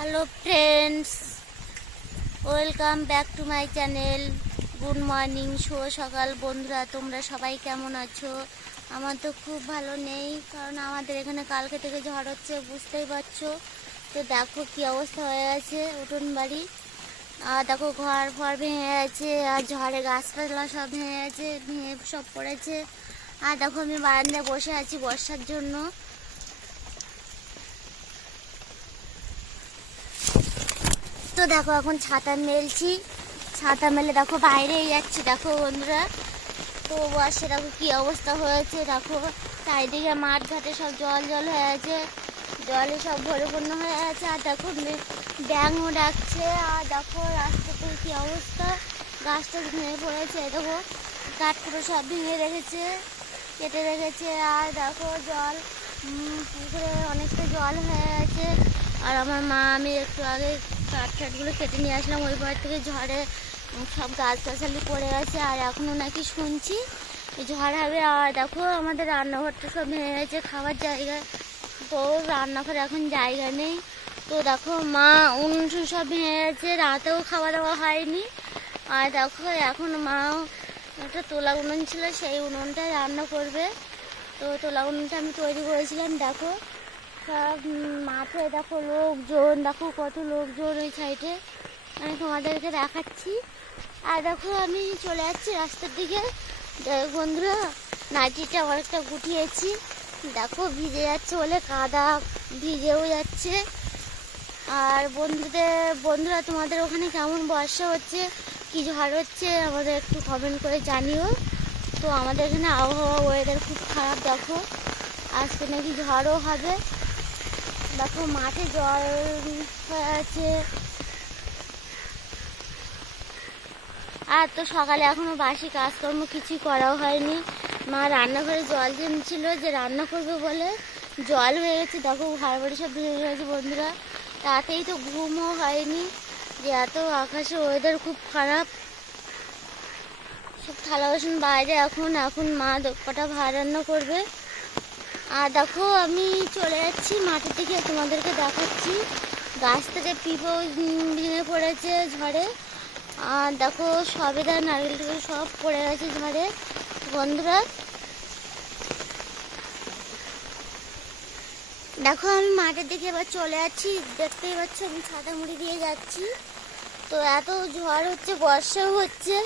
Hello friends, welcome back to my channel. Good morning, শুভ সকাল বন্ধুরা। তোমরা সবাই কেমন আছো? আমার তো খুব ভালো নেই, কারণ আমাদের এখানে কালকে থেকে ঝড় হচ্ছে, বুঝতেই পারছো। তো দেখো কি অবস্থা হয়ে আছে উঠোন বাড়ি। আর দেখো ঘর ফর ভেঙে গেছে, আর ঝড়ে গাছপালা সব ভেঙে গেছে, ভেঙে সব পড়েছে। আর দেখো আমি বারান্দায় বসে আছি বর্ষার জন্য। তো দেখো এখন ছাতা মেলছি, ছাতা মেলে দেখো বাইরেই যাচ্ছি। দেখো বন্ধুরা, তো বর্ষে দেখো কি অবস্থা হয়েছে। দেখো চারিদিকে মাঠ ঘাটে সব জল জল হয়ে আছে, জলে সব পরিপূর্ণ হয়ে আছে। আর দেখো ব্যাঙও ডাকছে। আর দেখো রাস্তাতে কি অবস্থা, গাছটা ভেঙে পড়েছে। দেখো কাঠগুলো সব ভেঙে রেখেছে, কেটে রেখেছে। আর দেখো জল পুকুরে অনেকটা জল হয়ে আছে। আর আমার মা, আমি একটু আগে কাঠগুলো কেটে নিয়ে আসলাম, ওই পর থেকে ঝড়ে সব গাছগাছালি পড়ে গেছে। আর এখনও নাকি শুনছি ঝড় হবে। আর দেখো আমাদের রান্নাঘরটা সব ভেঙে গেছে, খাবার জায়গা তো রান্নাঘরে এখন জায়গা নেই। তো দেখো মা উনুন সব ভেঙে গেছে, রাতেও খাওয়া দাওয়া হয়নি। আর দেখো এখন মাও একটা তোলা উনুন ছিল, সেই উনুনটায় রান্না করবে। তো তোলা উনুনটা আমি তৈরি করেছিলাম। দেখো সব মাঠে দেখো লোকজন, দেখো কত লোকজন ওই সাইডে, আমি তোমাদেরকে দেখাচ্ছি। আর দেখো আমি চলে যাচ্ছি রাস্তার দিকে। বন্ধুরা নাইটিটা অনেকটা গুটিয়েছি, দেখো ভিজে যাচ্ছে বলে, কাদা ভিজেও যাচ্ছে। আর বন্ধুরা তোমাদের ওখানে কেমন বর্ষা হচ্ছে, কি ঝড় হচ্ছে, আমাদের একটু কমেন্ট করে জানিও। তো আমাদের এখানে আবহাওয়া ওয়েদার খুব খারাপ। দেখো আজকে নাকি ঝড়ও হবে। দেখো মাঠে জল হয়ে আছে। আর তো সকালে এখনো বাসি কাজকর্ম কিছুই করাও হয়নি। মা রান্নাঘরে জল জমছিল, যে রান্না করবে বলে জল হয়ে গেছে। দেখো ঘর বাড়ি সব ভেঙে গেছে বন্ধুরা, তাতেই তো ঘুমও হয়নি, যে এত আকাশে ওয়েদার খুব খারাপ। সব থালা বাসন বাইরে, এখন মা কটা ভাত রান্না করবে। আর দেখো আমি চলে যাচ্ছি মাঠের দিকে, তোমাদেরকে দেখাচ্ছি। গাছ থেকে পিঁপো ভেঙে পড়েছে ঝড়ে। আর দেখো সবেদা নারকেল টারকেল সব পড়ে গেছে ঝড়ে বন্ধুরা। দেখো আমি মাঠের দিকে এবার চলে যাচ্ছি, দেখতেই পাচ্ছ আমি ছাতা মুড়ি দিয়ে যাচ্ছি। তো এত ঝড় হচ্ছে, বর্ষাও হচ্ছে।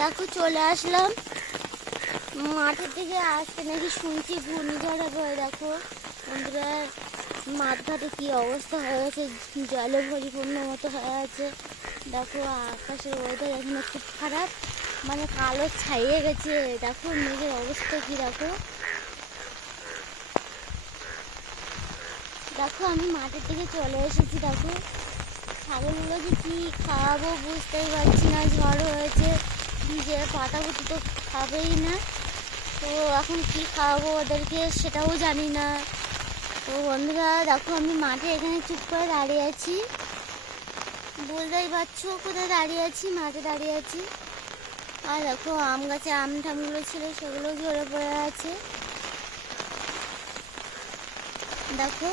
দেখো চলে আসলাম মাঠের দিকে। আসতে নাকি শুনছি ঘূর্ণিঝড় হবে। দেখো বন্ধুরা মাঠ ঘাটে কি অবস্থা হয়ে গেছে, জলে পরিপূর্ণ মতো হয়ে আছে। দেখো আকাশের ওয়েদার এখানে খুব খারাপ, মানে কালো ছাইয়ে গেছে। দেখো মেঘের অবস্থা কি, দেখো আমি মাঠের দিকে চলে এসেছি। দেখো ছাগলগুলো যে কি খাওয়াবো বুঝতেই পারছি না, ঝড় হয়েছে, ভিজে পাতাগুলো তো খাবেই না। তো এখন কি খাওয়াবো ওদেরকে সেটাও জানি না। তো বন্ধুরা দেখো আমি মাঠে এখানে চুপ করে দাঁড়িয়ে আছি, বুঝতেই পারছো কোথায় দাঁড়িয়ে আছি, মাঠে দাঁড়িয়ে আছি। আর দেখো আম গাছে আম ঠামগুলো ছিল সেগুলো ঝরে পড়ে আছে। দেখো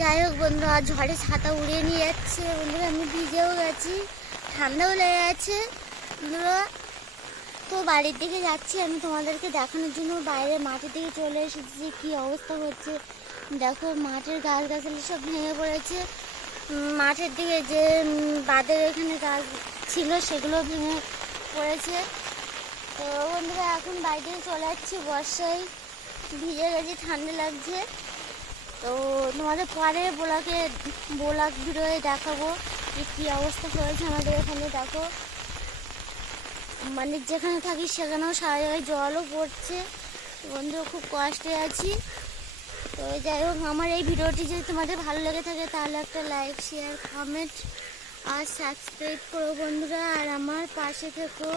যাই হোক বন্ধুরা, ঝড়ে ছাতা উড়িয়ে নিয়ে যাচ্ছে বন্ধুরা, আমি ভিজেও গেছি, ঠান্ডাও লেগে গেছে বন্ধুরা। তো বাড়ির দিকে যাচ্ছি আমি তোমাদেরকে দেখানোর জন্য, বাইরে মাঠের দিকে চলে এসেছি যে কী অবস্থা হচ্ছে। দেখো মাঠের গাছগাছালি সব ভেঙে পড়েছে, মাঠের দিকে যে বাঁধের এখানে গাছ ছিল সেগুলো ভেঙে পড়েছে। তো বন্ধুরা এখন বাইরে চলে যাচ্ছি, বর্ষায় ভিজে গেছি, ঠান্ডা লাগছে। তো তোমাদের পরে ব্লগ ভিডিওয়ে দেখাবো যে কী অবস্থা হয়েছে আমাদের এখানে। দেখো মানে যেখানে থাকি সেখানেও সারা জায়গায় জলও পড়ছে বন্ধু, খুব কষ্টে আছি। তো যাই হোক, আমার এই ভিডিওটি যদি তোমাদের ভালো লেগে থাকে তাহলে একটা লাইক, শেয়ার, কমেন্ট আর সাবস্ক্রাইব করো বন্ধুরা, আর আমার পাশে থেকো।